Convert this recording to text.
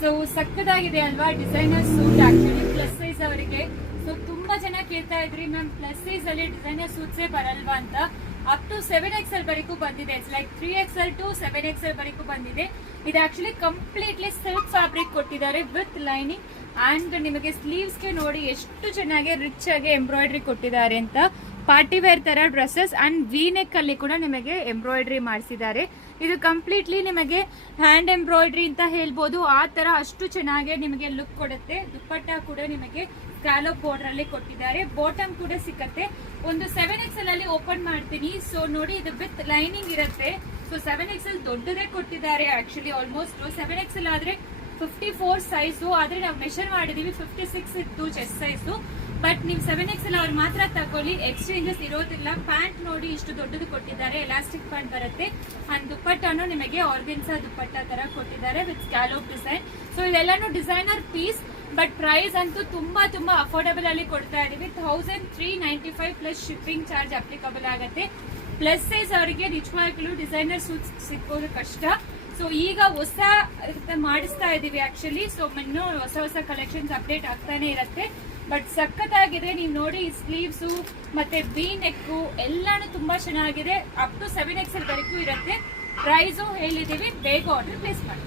So ಸಕ್ಕದಾಗಿದೆ ಅಲ್ವಾ designer suit actually plus size ಅವರಿಗೆ. ಸೊ ತುಂಬಾ ಜನ ಕೇಳ್ತಾ ಇದ್ರಿ ಮ್ಯಾಮ್ ಪ್ಲಸ್ ಸೈಜ್ ಅಲ್ಲಿ ಡಿಸೈನರ್ ಸೂಟ್ಸೇ ಬರಲ್ವಾ ಅಂತ. ಅಪ್ ಟು 7XL ವರೆಗೂ ಬಂದಿದೆ. It's like 3XL to 7XL ವರೆಗೂ ಬಂದಿದೆ. ಇದು ಆಕ್ಚುಲಿ ಕಂಪ್ಲೀಟ್ಲಿ ಸಿಲ್ಕ್ ಫ್ಯಾಬ್ರಿಕ್ ಕೊಟ್ಟಿದ್ದಾರೆ ವಿತ್ ಲೈನಿಂಗ್ ಅಂಡ್ ನಿಮಗೆ ಸ್ಲೀವ್ಸ್ಗೆ ನೋಡಿ ಎಷ್ಟು ಚೆನ್ನಾಗಿ ರಿಚ್ ಆಗಿ ಎಂಬ್ರಾಯ್ಡ್ರಿ ಕೊಟ್ಟಿದ್ದಾರೆ ಅಂತ. ಪಾರ್ಟಿ ವೇರ್ ತರ ಡ್ರೆಸ್ಸಸ್ ಅಂಡ್ ವಿ ನೆಕ್ ಅಲ್ಲಿ ಕೂಡ ನಿಮಗೆ ಎಂಬ್ರಾಯ್ಡ್ರಿ ಮಾಡಿಸಿದ್ದಾರೆ. ಇದು ಕಂಪ್ಲೀಟ್ಲಿ ನಿಮಗೆ ಹ್ಯಾಂಡ್ ಎಂಬ್ರಾಯ್ಡ್ರಿ ಅಂತ ಹೇಳ್ಬೋದು. ಆ ತರ ಅಷ್ಟು ಚೆನ್ನಾಗಿ ನಿಮಗೆ ಲುಕ್ ಕೊಡುತ್ತೆ. ದುಪ್ಪಟ್ಟ ಕೂಡ ನಿಮಗೆ ಸ್ಕ್ಯಾಲಪ್ ಬಾರ್ಡರ್ ಅಲ್ಲಿ ಕೊಟ್ಟಿದ್ದಾರೆ. ಬಾಟಮ್ ಕೂಡ ಸಿಕ್ಕತ್ತೆ. ಒಂದು 7XL ಅಲ್ಲಿ ಓಪನ್ ಮಾಡ್ತೀನಿ. ಸೊ ನೋಡಿ ಇದು ವಿತ್ ಲೈನಿಂಗ್ ಇರುತ್ತೆ. ಸೊ 7XL ದೊಡ್ಡದೇ ಕೊಟ್ಟಿದ್ದಾರೆ ಆಕ್ಚುಲಿ. ಆಲ್ಮೋಸ್ಟ್ 7XL ಆದ್ರೆ 54 ಸೈಜು, ಆದ್ರೆ ನಾವು ಮೆಷರ್ ಮಾಡಿದೀವಿ 56 ಇತ್ತು ಚೆಸ್ಟ್ ಸೈಜು. ಬಟ್ ನೀವು 7XL ಅವ್ರು ಮಾತ್ರ ತಗೊಳ್ಳಿ, ಎಕ್ಸ್ಚೇಂಜಸ್ ಇರೋದಿಲ್ಲ. ಪ್ಯಾಂಟ್ ನೋಡಿ ಇಷ್ಟು ದೊಡ್ಡದು ಕೊಟ್ಟಿದ್ದಾರೆ, ಎಲಾಸ್ಟಿಕ್ ಪ್ಯಾಂಟ್ ಬರುತ್ತೆ. ಅಂಡ್ ದುಪ್ಪಟ್ಟನು ನಿಮಗೆ ಆರ್ಗೆನ್ಸಾ ದುಪ್ಪಟ್ಟ ತರ ಕೊಟ್ಟಿದ್ದಾರೆ ವಿತ್ ಸ್ಕ್ಯಾಲೋಪ್ ಡಿಸೈನ್. ಸೊ ಇದೆಲ್ಲಾನು ಡಿಸೈನರ್ ಪೀಸ್, ಬಟ್ ಪ್ರೈಸ್ ಅಂತೂ ತುಂಬಾ ಅಫೋರ್ಡಬಲ್ ಅಲ್ಲಿ ಕೊಡ್ತಾ ಇದೀವಿ. 1395 ಪ್ಲಸ್ ಶಿಪ್ಪಿಂಗ್ ಚಾರ್ಜ್ ಅಪ್ಲಿಕಬಲ್ ಆಗುತ್ತೆ. ಪ್ಲಸ್ ಸೈಜ್ ಅವರಿಗೆ ನಿಜವಾಗ್ಲೂ ಡಿಸೈನರ್ ಸೂಟ್ಸ್ ಸಿಕ್ಕೋದು ಕಷ್ಟ. ಸೊ ಈಗ ಹೊಸ ಮಾಡಿಸ್ತಾ ಇದೀವಿ ಆಕ್ಚುಲಿ. ಸೊ ಇನ್ನೂ ಹೊಸ ಕಲೆಕ್ಷನ್ಸ್ ಅಪ್ಡೇಟ್ ಆಗ್ತಾನೆ ಇರುತ್ತೆ. ಬಟ್ ಸಖತ್ತಾಗಿದೆ. ನೀವು ನೋಡಿ ಸ್ಲೀವ್ಸು ಮತ್ತೆ ವಿ ನೆಕ್ಕು ಎಲ್ಲಾನು ತುಂಬಾ ಚೆನ್ನಾಗಿದೆ. ಅಪ್ ಟು 7XL ವರೆಗೂ ಇರುತ್ತೆ. ಪ್ರೈಸು ಹೇಳಿದೀವಿ, ಬೇಗ ಆರ್ಡರ್ ಪ್ಲೇಸ್ ಮಾಡಿ.